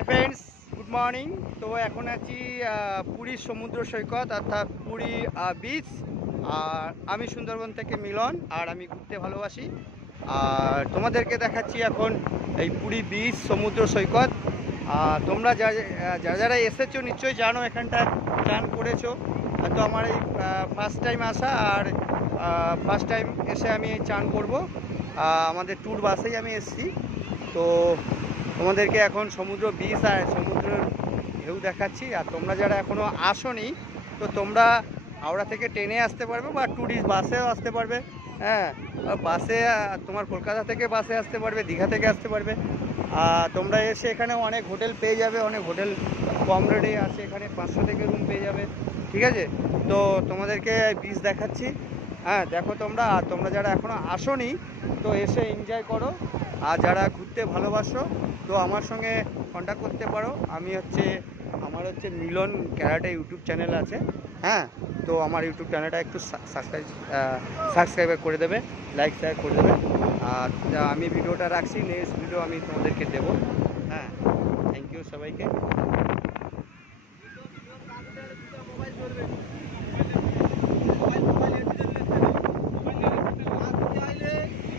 Hi friends, good morning. তো এখন আছি পুরীর সমুদ্র সৈকত অর্থাৎ পুরী বিচ। আর আমি সুন্দরবন থেকে মিলন, আর আমি ঘুরতে ভালোবাসি। আর তোমাদেরকে দেখাচ্ছি এখন এই পুরী বিচ সমুদ্র সৈকত। তোমরা যারা এসেছো নিশ্চয়ই জানো, এখানটায় চান করেছো। তো আমার এই ফার্স্ট টাইম আসা, আর ফার্স্ট টাইম এসে আমি চান করব। আমাদের ট্যুর বাসেই আমি এসেছি। তো তোমাদেরকে এখন সমুদ্র বিচ আর সমুদ্রের ঢেউ দেখাচ্ছি। আর তোমরা যারা এখনও আসোনি, তো তোমরা হাওড়া থেকে ট্রেনে আসতে পারবে বা ট্যুরিস্ট বাসেও আসতে পারবে। হ্যাঁ, বাসে তোমার কলকাতা থেকে বাসে আসতে পারবে, দীঘা থেকে আসতে পারবে। তোমরা এসে এখানে অনেক হোটেল পেয়ে যাবে, অনেক হোটেল কম রেটে আছে এখানে, 500 থেকে রুম পেয়ে যাবে। ঠিক আছে, তো তোমাদেরকে বিচ দেখাচ্ছি। হ্যাঁ, দেখো তোমরা। আর তোমরা যারা এখনও আসোনি, তো এসে এনজয় করো। আর যারা ঘুরতে ভালোবাসো, তো আমার সঙ্গে কন্ট্যাক্ট করতে পারো। আমার হচ্ছে মিলন ক্যারাটে ইউটিউব চ্যানেল আছে। হ্যাঁ, তো আমার ইউটিউব চ্যানেলটা একটু সাবস্ক্রাইব করে দেবে, লাইক শেয়ার করে দেবে। আর আমি ভিডিওটা রাখছি, নেক্সট ভিডিও আমি তোমাদেরকে দেবো। হ্যাঁ, থ্যাংক ইউ সবাইকে।